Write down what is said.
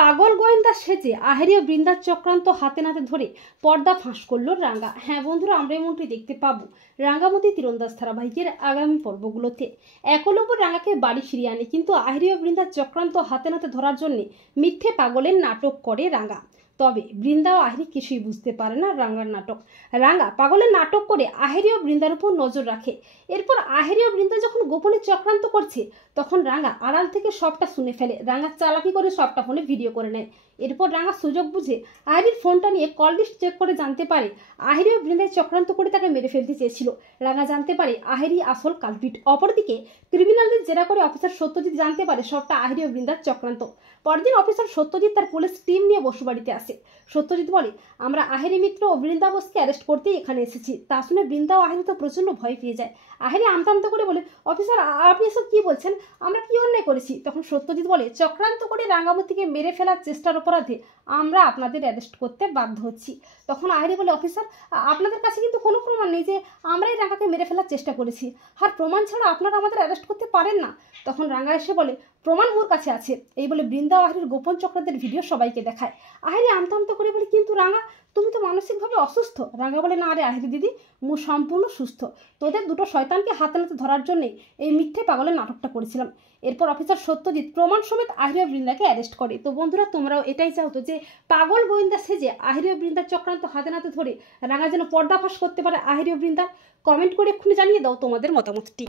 পাগল গোয়েন্দা সেজে আহেরি ও বৃন্দার চক্রান্ত হাতে নাতে ধরে পর্দা ফাঁস করলো রাঙ্গা। হ্যাঁ বন্ধুরা, আমরা এমনটি দেখতে পাবো রাঙ্গামতি তীরন্দাজ ধারাবাহিকের আগামী পর্বগুলোতে। একলব্য রাঙ্গাকে বাড়ি ফিরিয়ে আনে, কিন্তু আহেরি ও বৃন্দার চক্রান্ত হাতে নাতে ধরার জন্য মিথ্যে পাগলের নাটক করে রাঙ্গা। তবে বৃন্দা ও আহেরি কিছুই বুঝতে পারে না রাঙ্গার নাটক। রাঙ্গা পাগলের নাটক করে আহেরি ও বৃন্দার উপর নজর রাখে। এরপর আহেরি ও বৃন্দা যখন গোপনে চক্রান্ত করছে, তখন রাঙ্গা আড়াল থেকে সবটা শুনে ফেলে। রাঙ্গা চালাকি করে সবটা ফোনে ভিডিও করে নেয়। এরপর রাঙ্গা সুযোগ বুঝে আহেরির ফোনটা নিয়ে কল লিস্ট চেক করে জানতে পারে আহেরি ও বৃন্দায় চক্রান্ত করে তাকে মেরে ফেলতে চেয়েছিল। রাঙ্গা জানতে পারে আহেরি আসল কালপিট। অপরদিকে ক্রিমিনালদের জেরা করে অফিসার সত্যজিৎ জানতে পারে সবটা আহেরি ও বৃন্দার চক্রান্ত। পরদিন অফিসার সত্যজিৎ তার পুলিশ টিম নিয়ে বসুবাড়িতে আসে। সত্যজিৎ বলে, আমরা আহেরি মিত্র ও বৃন্দা বোসকে অ্যারেস্ট করতেই এখানে এসেছি। তা শুনে বৃন্দা ও আহেরি তো প্রচন্ড ভয় পেয়ে যায়। আহেরি আমতা আমতা করে বলে, অফিসার আপনি এসব কি বলছেন? আমরা কি অন্যায় করেছি? তখন সত্যজিৎ বলে, চক্রান্ত করে রাঙ্গামতিকে মেরে ফেলার চেষ্টার অপরাধে আমরা আপনাদের অ্যারেস্ট করতে বাধ্য হচ্ছি। তখন আহেরি বলে, অফিসার আপনাদের কাছে কিন্তু কোনো প্রমাণ নেই যে আমরাই রাঙ্গাকে মেরে ফেলার চেষ্টা করেছি, আর প্রমাণ ছাড়া আপনারা আমাদের অ্যারেস্ট করতে পারেন না। তখন রাঙ্গা এসে বলে, প্রমাণ ওর কাছে আছে। এই বলে বৃন্দা ও আহেরির গোপন চক্রান্তের ভিডিও সবাইকে দেখায়। আহেরি আমতা আমতা করে বলে, কিন্তু রাঙ্গা তুমি তো মানসিকভাবে অসুস্থ। রাঙ্গা বলে, না রে আহেরি দিদি, মু সম্পূর্ণ সুস্থ। তোদের দুটো শয়তানকে হাতে নাতে ধরার জন্যে এই মিথ্যে পাগলের নাটকটা করেছিলাম। এরপর অফিসার সত্যজিৎ প্রমাণ সমেত আহেরি ও বৃন্দাকে অ্যারেস্ট করে। তো বন্ধুরা, তোমরাও এটাই চাও তো যে পাগল গোয়েন্দা সেজে আহেরি ও বৃন্দার চক্রান্ত হাতে নাতে ধরে রাঙ্গা যেন পর্দাফাঁস করতে পারে আহেরি ও বৃন্দার? কমেন্ট করে এক্ষুনি জানিয়ে দাও তোমাদের মতামতটি।